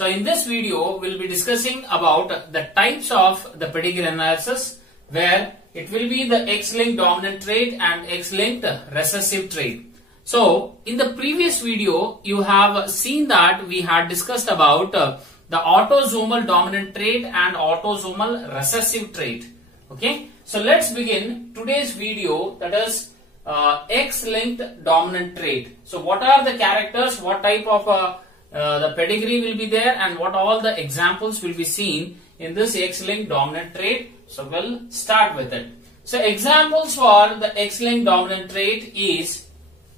So in this video, we'll be discussing about the types of the pedigree analysis, where it will be the X-linked dominant trait and X-linked recessive trait. So in the previous video, you have seen that we had discussed about the autosomal dominant trait and autosomal recessive trait. Okay, so let's begin today's video, that is X-linked dominant trait. So what are the characters, what type of the pedigree will be there, and what all the examples will be seen in this X-linked dominant trait. So we'll start with it. So examples for the X-linked dominant trait is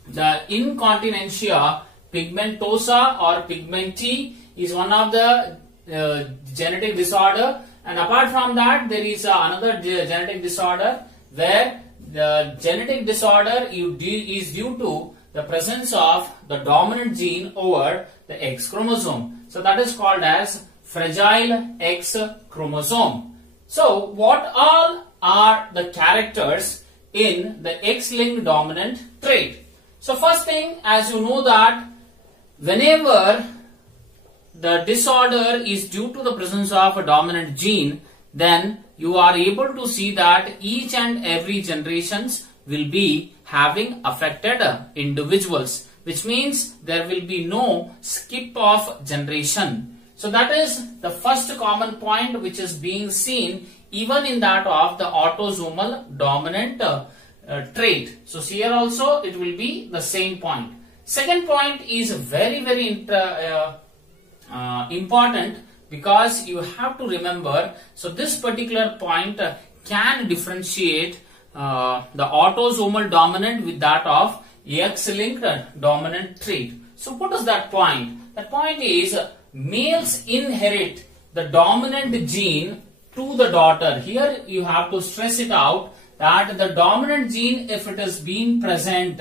the incontinentia pigmentosa or pigmenti is one of the genetic disorder, and apart from that there is another genetic disorder where the genetic disorder is due to the presence of the dominant gene over the X chromosome. So that is called as fragile X chromosome. So what all are the characters in the X-linked dominant trait? So first thing, as you know that whenever the disorder is due to the presence of a dominant gene, then you are able to see that each and every generations will be having affected individuals, which means there will be no skip of generation. So that is the first common point which is being seen even in that of the autosomal dominant trait. So here also it will be the same point. Second point is very important, because you have to remember, so this particular point can differentiate the autosomal dominant with that of X-linked dominant trait. So what is that point? That point is males inherit the dominant gene to the daughter. Here you have to stress it out that the dominant gene, if it is being present,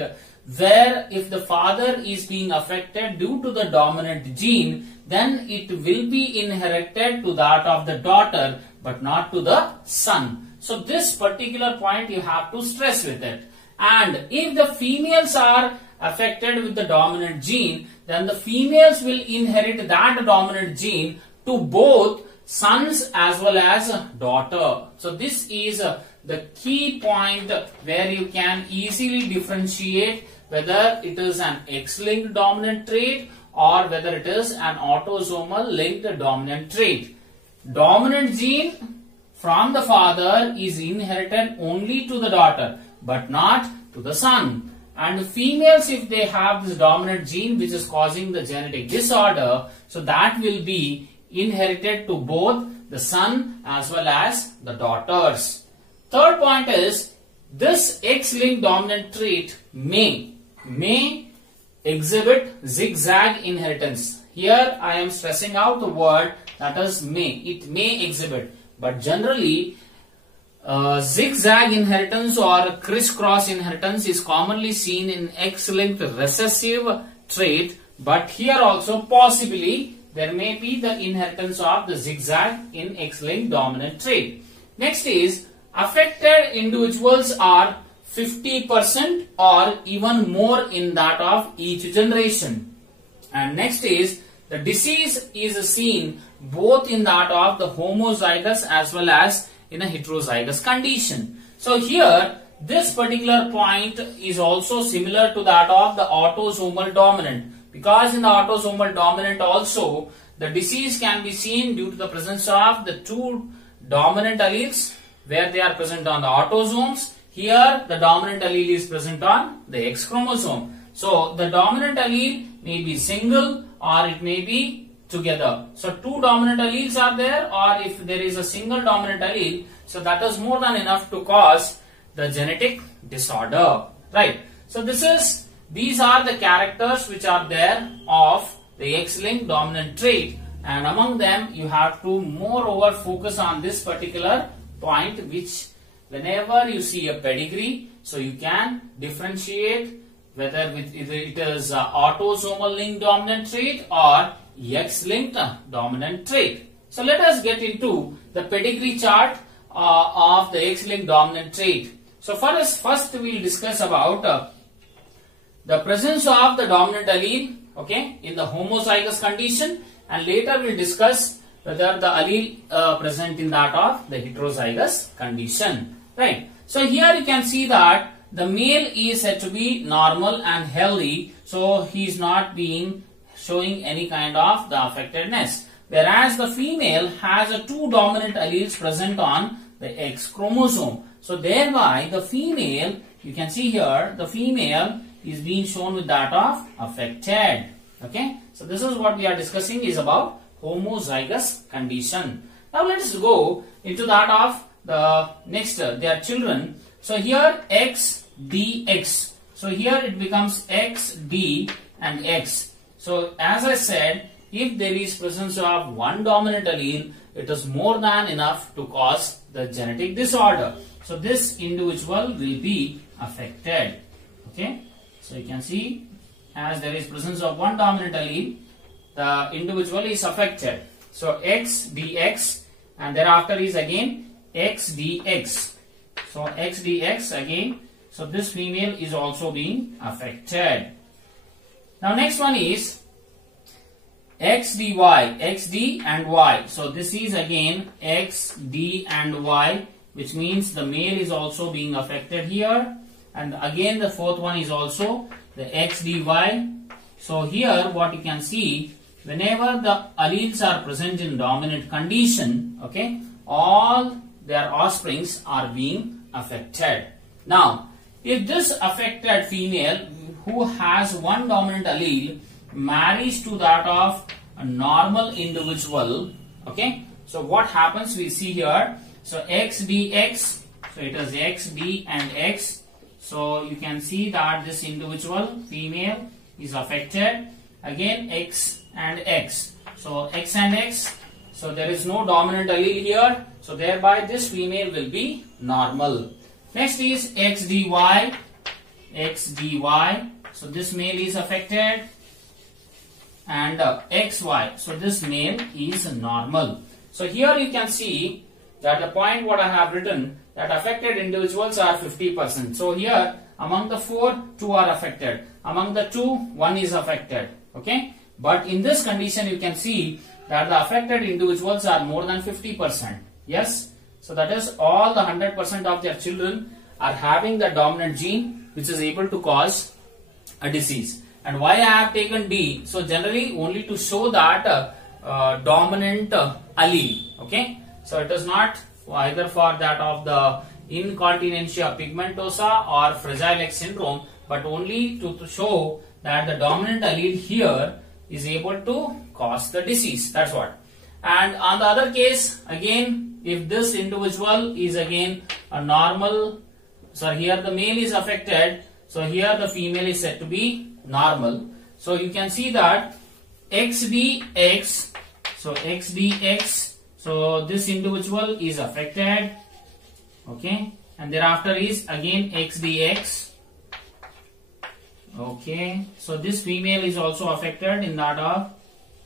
where if the father is being affected due to the dominant gene, then it will be inherited to that of the daughter but not to the son. So this particular point you have to stress with it. And if the females are affected with the dominant gene, then the females will inherit that dominant gene to both sons as well as daughter. So this is the key point where you can easily differentiate whether it is an X-linked dominant trait or whether it is an autosomal linked dominant trait. Dominant gene from the father is inherited only to the daughter but not to the son. And females, if they have this dominant gene which is causing the genetic disorder, so that will be inherited to both the son as well as the daughters. Third point is this X-linked dominant trait may exhibit zigzag inheritance. Here I am stressing out the word, that is may. It may exhibit, but generally zigzag inheritance or crisscross inheritance is commonly seen in X-linked recessive trait, but here also possibly there may be the inheritance of the zigzag in X-linked dominant trait. Next is affected individuals are 50% or even more in that of each generation. And next is the disease is seen both in that of the homozygous as well as in a heterozygous condition. So here this particular point is also similar to that of the autosomal dominant, because in the autosomal dominant also the disease can be seen due to the presence of the two dominant alleles where they are present on the autosomes. Here the dominant allele is present on the X chromosome. So the dominant allele may be single or it may be together. So two dominant alleles are there, or if there is a single dominant allele, so that is more than enough to cause the genetic disorder, right? So these are the characters which are there of the X-linked dominant trait, and among them you have to moreover focus on this particular point, which whenever you see a pedigree, so you can differentiate whether it is autosomal linked dominant trait or X-linked dominant trait. So let us get into the pedigree chart of the X-linked dominant trait. So first we will discuss about the presence of the dominant allele, okay, in the homozygous condition, and later we'll discuss whether the allele present in that of the heterozygous condition, right? So here you can see that the male is said to be normal and healthy, so he is not being showing any kind of the affectedness. Whereas the female has a 2 dominant alleles present on the X chromosome. So thereby the female, you can see here, the female is being shown with that of affected. Okay, so this is what we are discussing is about homozygous condition. Now let us go into that of the next, their children. So here X, DX. So here it becomes X, D and X. So as I said, if there is presence of one dominant allele, it is more than enough to cause the genetic disorder. So this individual will be affected. Okay, so you can see as there is presence of one dominant allele, the individual is affected. So X, DX, and thereafter is again X, DX. So X, DX again. So this female is also being affected. Now next one is XDY, XD and Y. So this is again X, D and Y, which means the male is also being affected here. And again the fourth one is also the XDY. So here what you can see, whenever the alleles are present in dominant condition, okay, all their offsprings are being affected. Now, if this affected female who has one dominant allele marries to that of a normal individual, okay, so what happens we see here. So XDX, so it is X, D and X. So you can see that this individual female is affected. Again X and X. So X and X. So there is no dominant allele here. So thereby this female will be normal. Next is XDY. XDY. So this male is affected. And XY. So this male is normal. So here you can see that the point what I have written, that affected individuals are 50%. So here among the 4, 2 are affected. Among the 2, 1 is affected. Okay. But in this condition you can see that the affected individuals are more than 50%. Yes. So that is all the 100% of their children are having the dominant gene which is able to cause a disease. And why I have taken D? So generally only to show that dominant allele. Okay. So it is not either for that of the incontinentia pigmentosa or Fragile X syndrome, but only to show that the dominant allele here is able to cause the disease. That's what. And on the other case, again, if this individual is again a normal, so here the male is affected, so here the female is said to be normal. So you can see that XDX, so XDX, so this individual is affected, okay, and thereafter is again XDX, okay, so this female is also affected in that of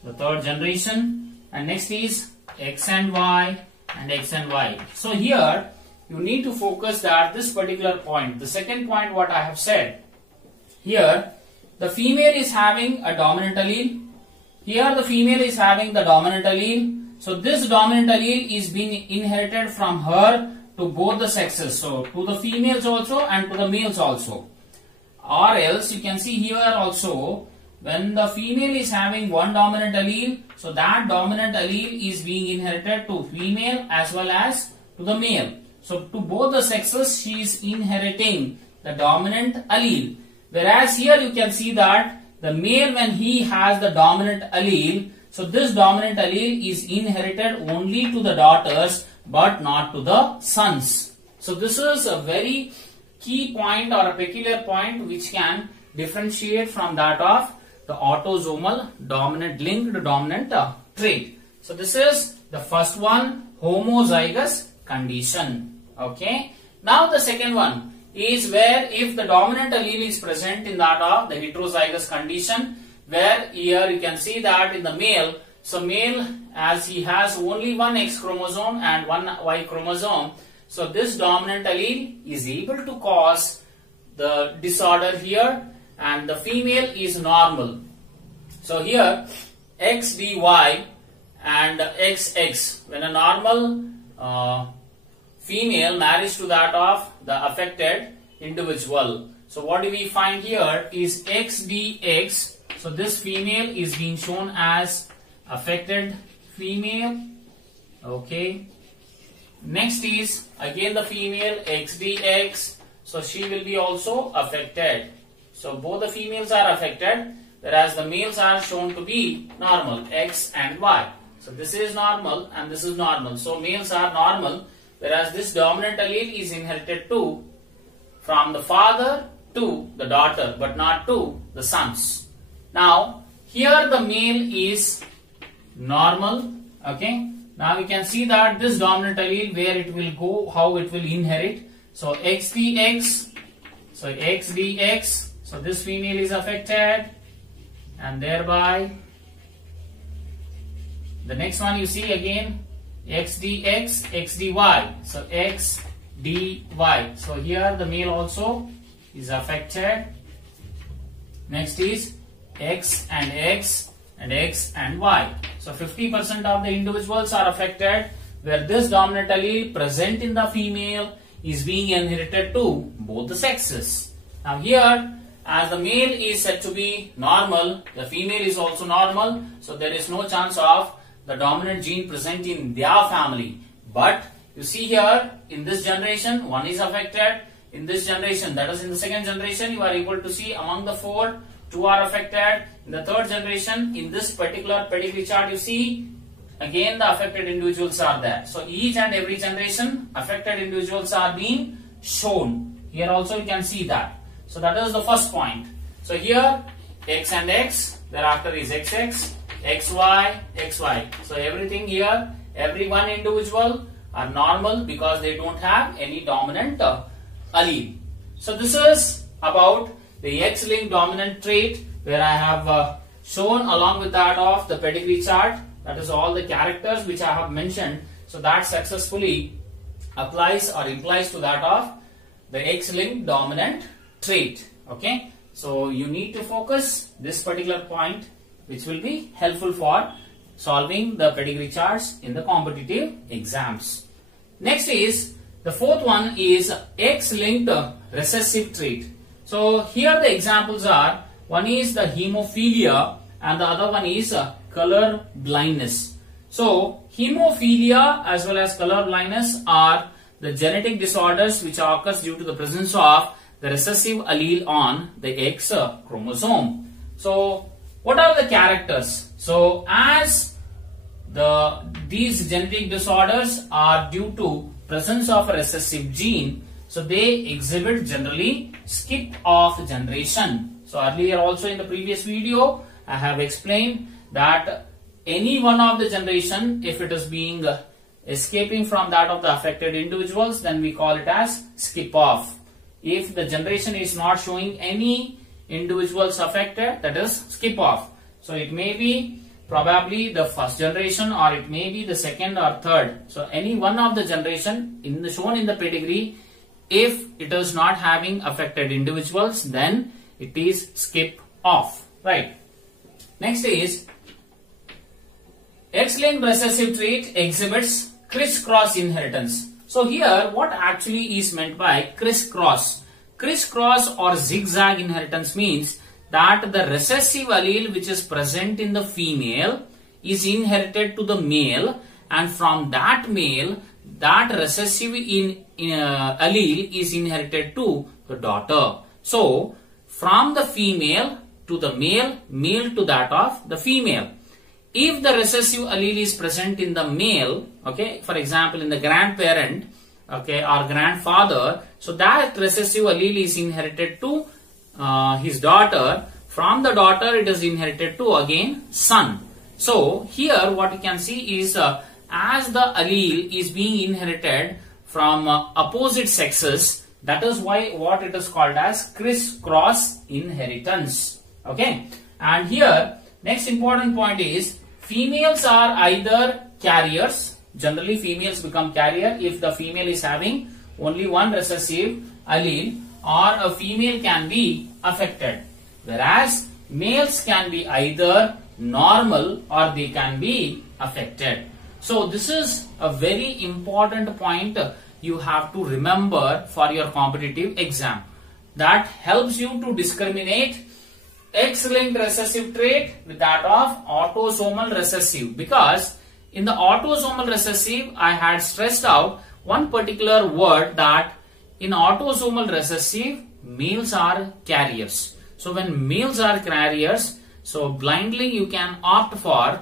the 3rd generation, and next is X and Y and X and Y. So here you need to focus that this particular point, the second point what I have said, here the female is having a dominant allele, here the female is having the dominant allele. So this dominant allele is being inherited from her to both the sexes. So to the females also and to the males also. Or else you can see here also when the female is having one dominant allele, so that dominant allele is being inherited to female as well as to the male. So to both the sexes she is inheriting the dominant allele. Whereas here you can see that the male when he has the dominant allele, so this dominant allele is inherited only to the daughters but not to the sons. So this is a very key point or a peculiar point which can differentiate from that of the autosomal dominant linked dominant trait. So this is the first one, homozygous condition. Okay. Now the second one is where if the dominant allele is present in that of the heterozygous condition, where here you can see that in the male, so male as he has only one X chromosome and one Y chromosome, so this dominant allele is able to cause the disorder here, and the female is normal. So here XDY and XX. When a normal female marries to that of the affected individual. So what do we find here is XDX. So this female is being shown as affected female. Okay. Next is again the female XDX. So she will be also affected. So both the females are affected, whereas the males are shown to be normal, X and Y. So this is normal and this is normal. So males are normal, whereas this dominant allele is inherited to from the father to the daughter, but not to the sons. Now here the male is normal. Okay. Now we can see that this dominant allele, where it will go, how it will inherit. So XDX, so XDX, so this female is affected, and thereby the next one you see again XDX, XDY, so XDY. So here the male also is affected. Next is X and X and X and Y. So 50% of the individuals are affected, where this dominant allele present in the female is being inherited to both the sexes. Now here, as the male is said to be normal, the female is also normal, so there is no chance of the dominant gene present in their family. But you see here, in this generation, one is affected. In this generation, that is in the second generation, you are able to see among the four, two are affected. In the third generation, in this particular pedigree chart, you see again the affected individuals are there. So each and every generation, affected individuals are being shown. Here also you can see that. So that is the first point. So here X and X, thereafter is XX, XY, XY. So everything here, every one individual are normal because they don't have any dominant allele. So this is about the X-linked dominant trait, where I have shown along with that of the pedigree chart. That is all the characters which I have mentioned. So that successfully applies or implies to that of the X-linked dominant trait. Okay. So you need to focus this particular point, which will be helpful for solving the pedigree charts in the competitive exams. Next is the fourth one is X-linked recessive trait. So here the examples are, one is the hemophilia and the other one is color blindness. So hemophilia as well as color blindness are the genetic disorders which occurs due to the presence of the recessive allele on the X chromosome. So what are the characters? So as these genetic disorders are due to presence of a recessive gene, so they exhibit generally skip of generation. So earlier also in the previous video I have explained that any one of the generation, if it is being escaping from that of the affected individuals, then we call it as skip off. If the generation is not showing any individuals affected, that is skip off. So it may be probably the first generation or it may be the second or third. So any one of the generation shown in the pedigree, if it is not having affected individuals, then it is skip off, right? Next is X-linked recessive trait exhibits crisscross inheritance. So here what actually is meant by crisscross? Crisscross or zigzag inheritance means that the recessive allele which is present in the female is inherited to the male, and from that male that recessive allele is inherited to the daughter. So from the female to the male, male to that of the female. If the recessive allele is present in the male, okay, for example in the grandparent, okay, or grandfather, so that recessive allele is inherited to his daughter. From the daughter it is inherited to again son. So here what you can see is as the allele is being inherited from opposite sexes, that is why what it is called as crisscross inheritance. Okay, and here next important point is females are either carriers. Generally females become carrier if the female is having only one recessive allele, or a female can be affected, whereas males can be either normal or they can be affected. So this is a very important point you have to remember for your competitive exam. That helps you to discriminate X-linked recessive trait with that of autosomal recessive, because in the autosomal recessive I had stressed out one particular word, that in autosomal recessive males are carriers. So when males are carriers, so blindly you can opt for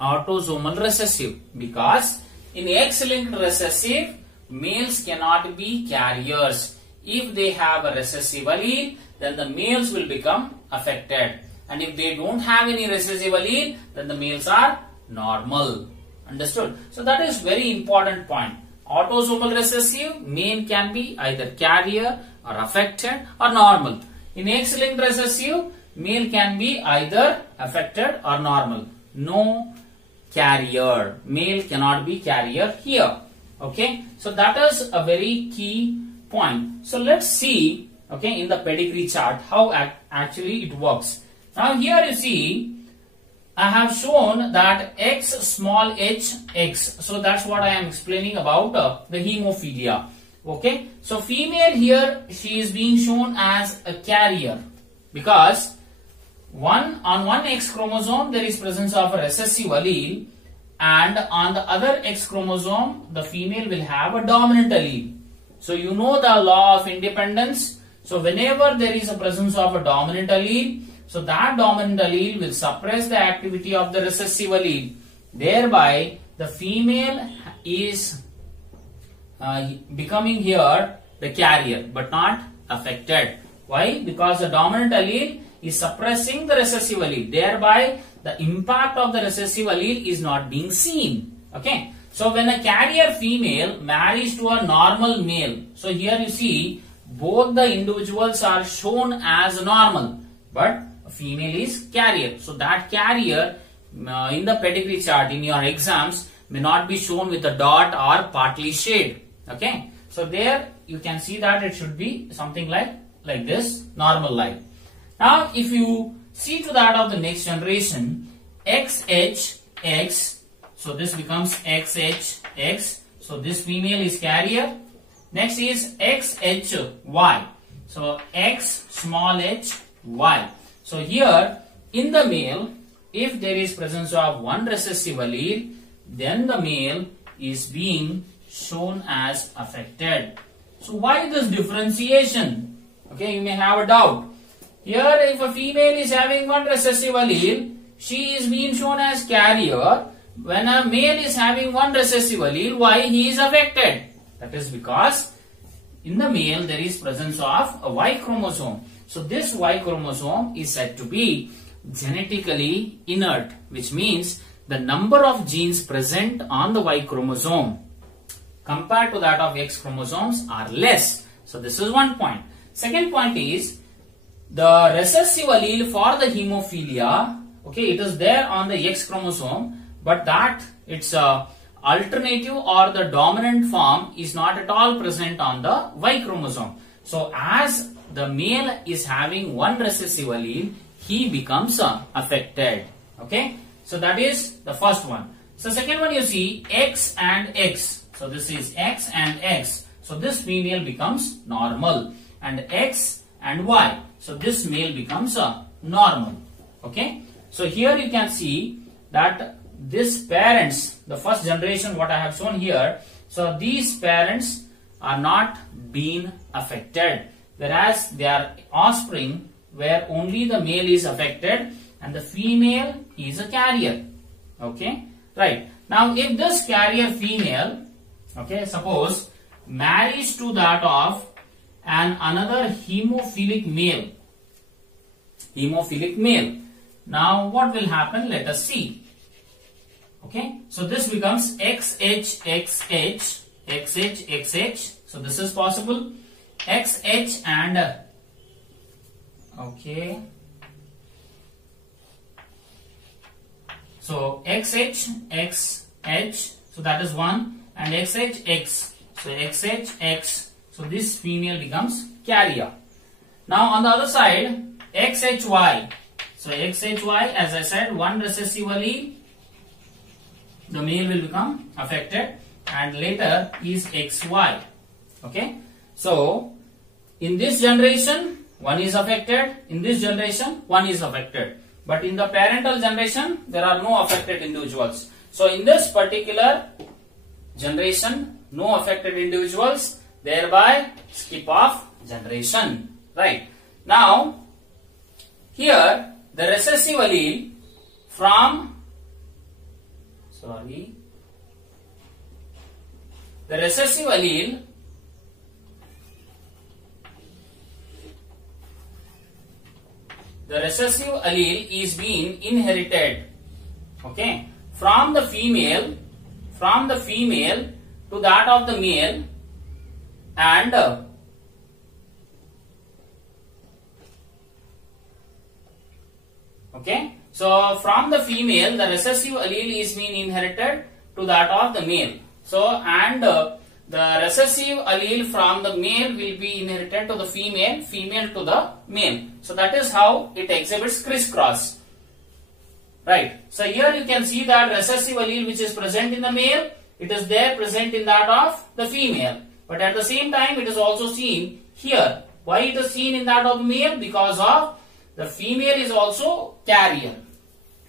autosomal recessive, because in X-linked recessive males cannot be carriers. If they have a recessive allele, then the males will become affected, and if they don't have any recessive allele, then the males are normal. Understood? So that is very important point. Autosomal recessive, male can be either carrier or affected or normal. In X-linked recessive, male can be either affected or normal. No carrier. Male cannot be carrier here. Okay. So that is a very key point. So let's see, okay, in the pedigree chart how actually it works. Now here you see I have shown that X small h X. So that's what I am explaining about the hemophilia. Okay. So female here, she is being shown as a carrier, because on one X chromosome there is presence of a recessive allele, and on the other X chromosome the female will have a dominant allele. So you know the law of independence. So whenever there is a presence of a dominant allele, so that dominant allele will suppress the activity of the recessive allele. Thereby the female is becoming here the carrier but not affected. Why? Because the dominant allele is suppressing the recessive allele. Thereby the impact of the recessive allele is not being seen. Okay. So when a carrier female marries to a normal male, so here you see both the individuals are shown as normal, but a female is carrier. So that carrier in the pedigree chart in your exams may not be shown with a dot or partly shade. Okay. So there you can see that it should be something like this, normal line. Now if you see to that of the next generation, XHX, so this becomes XHX. So this female is carrier. Next is XHY. So X small h Y. So here in the male, if there is presence of one recessive allele, then the male is being shown as affected. So why this differentiation? Okay, you may have a doubt. Here if a female is having one recessive allele, she is being shown as carrier. When a male is having one recessive allele, why he is affected? That is because in the male there is presence of a Y chromosome. So this Y chromosome is said to be genetically inert, which means the number of genes present on the Y chromosome compared to that of X chromosomes are less. So this is one point. Second point is the recessive allele for the hemophilia. Okay, it is there on the X chromosome, but that its alternative or the dominant form is not at all present on the Y chromosome. So as the male is having one recessive allele, he becomes affected. Okay, so that is the first one. So second one you see X and X. So this is X and X. So this female becomes normal, and X and Y. So this male becomes normal. Okay. So here you can see that these parents, the first generation what I have shown here, so these parents are not being affected, whereas their offspring where only the male is affected and the female is a carrier. Okay, right. Now if this carrier female, okay, suppose marries to that of another hemophilic male. Now what will happen? Let us see. Okay, so this becomes XHXH, XHXH. So this is possible. XH and okay. So XHXH. So that is one, and XHX. So XHX. So this female becomes carrier. Now on the other side, XHY. So XHY, as I said, one recessive allele, the male will become affected, and later is XY. Okay. So in this generation, one is affected. In this generation, one is affected. But in the parental generation, there are no affected individuals. So in this particular generation, no affected individuals, thereby skip off generation. Right. Now, here the recessive allele from the recessive allele is being inherited, okay, from the female to that of the male, and okay, so from the female the recessive allele is being inherited to that of the male. So and the recessive allele from the male will be inherited to the female, female to the male. So that is how it exhibits crisscross. Right. So here you can see that recessive allele which is present in the male, it is there present in that of the female. But at the same time it is also seen here. Why it is seen in that of the male? Because of the female is also carrier.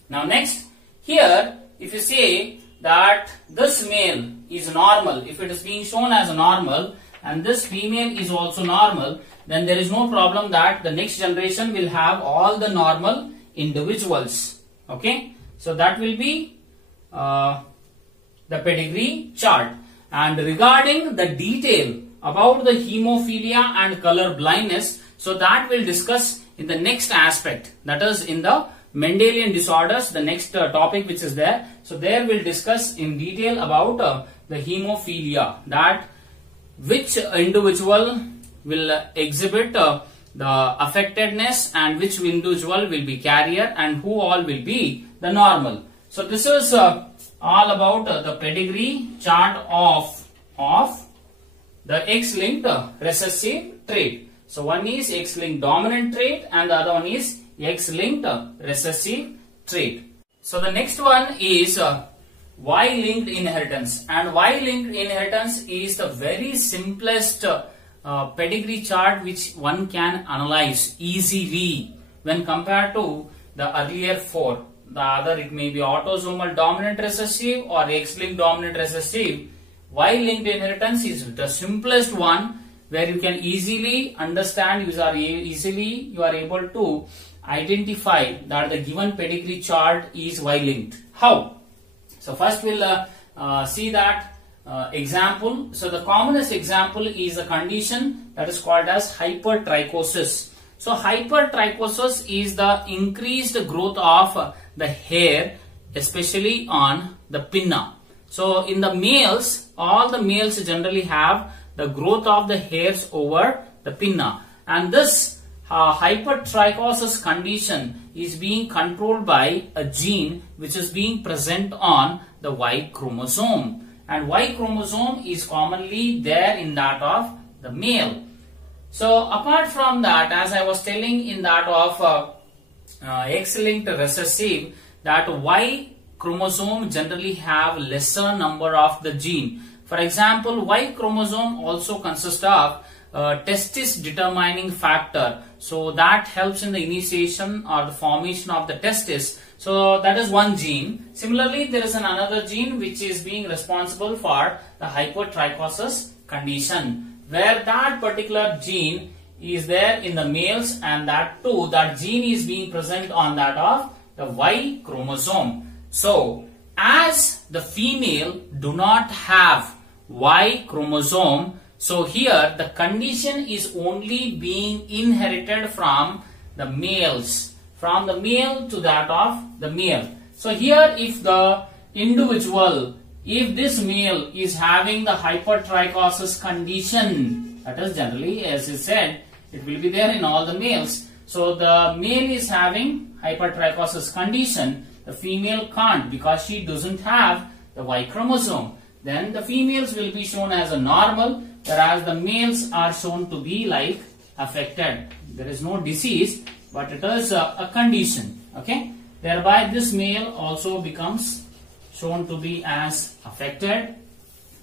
Now next, here if you say that this male is normal, if it is being shown as normal and this female is also normal, then there is no problem that the next generation will have all the normal individuals. Okay, so that will be the pedigree chart. And regarding the detail about the hemophilia and color blindness, so that we'll discuss in the next aspect, that is in the Mendelian disorders, the next topic which is there. So there we'll discuss in detail about the hemophilia, that which individual will exhibit the affectedness and which individual will be carrier and who all will be the normal. So this is all about the pedigree chart of the X-linked recessive trait. So one is X-linked dominant trait and the other one is X-linked recessive trait. So the next one is Y-linked inheritance, and Y-linked inheritance is the very simplest pedigree chart which one can analyze easily when compared to the earlier four. The other, it may be autosomal dominant recessive or X-linked dominant recessive. Y-linked inheritance is the simplest one where you can easily understand, you are able to identify that the given pedigree chart is Y-linked. How? So first we'll see that example. So the commonest example is a condition that is called as hypertrichosis. So hypertrichosis is the increased growth of the hair, especially on the pinna. So in the males, all the males generally have the growth of the hairs over the pinna, and this hypertrichosis condition is being controlled by a gene which is being present on the Y chromosome, and Y chromosome is commonly there in that of the male. So apart from that, as I was telling in that of X-linked recessive, that Y chromosome generally have lesser number of the gene. For example, Y chromosome also consists of testis determining factor. So that helps in the initiation or the formation of the testis. So that is one gene. Similarly, there is another gene which is being responsible for the hypertrichosis condition, where that particular gene is there in the males, and that too, that gene is being present on that of the Y chromosome. So as the female do not have Y chromosome, so here the condition is only being inherited from the males, from the male to that of the male. So here if the individual, if this male is having the hypertrichosis condition, that is generally, as I said, it will be there in all the males. So the male is having hypertrichosis condition, the female can't because she doesn't have the Y chromosome. Then the females will be shown as a normal, whereas the males are shown to be like affected. There is no disease, but it is a condition. Okay, thereby this male also becomes shown to be as affected.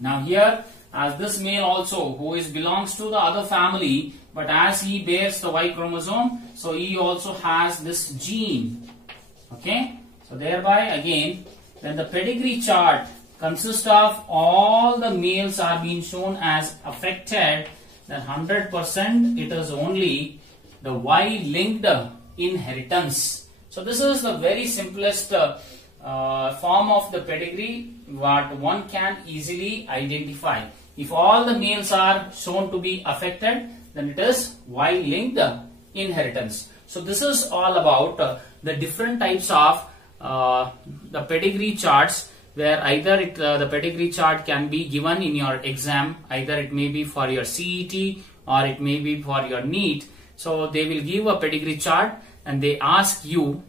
Now here, as this male also who belongs to the other family, but as he bears the Y chromosome, so he also has this gene. Okay, so thereby again, when the pedigree chart consists of all the males are being shown as affected, then 100% it is only the Y-linked inheritance. So this is the very simplest form of the pedigree what one can easily identify. If all the males are shown to be affected, then it is Y-linked inheritance. So this is all about the different types of the pedigree charts, where either the pedigree chart can be given in your exam, either it may be for your CET or it may be for your NEET. So they will give a pedigree chart and they ask you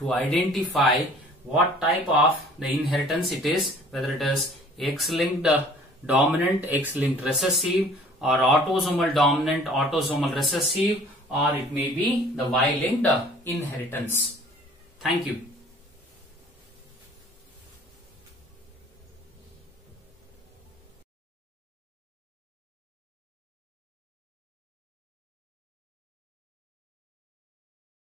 to identify what type of the inheritance it is, whether it is X-linked dominant, X-linked recessive, or autosomal dominant, autosomal recessive, or it may be the Y-linked inheritance. Thank you.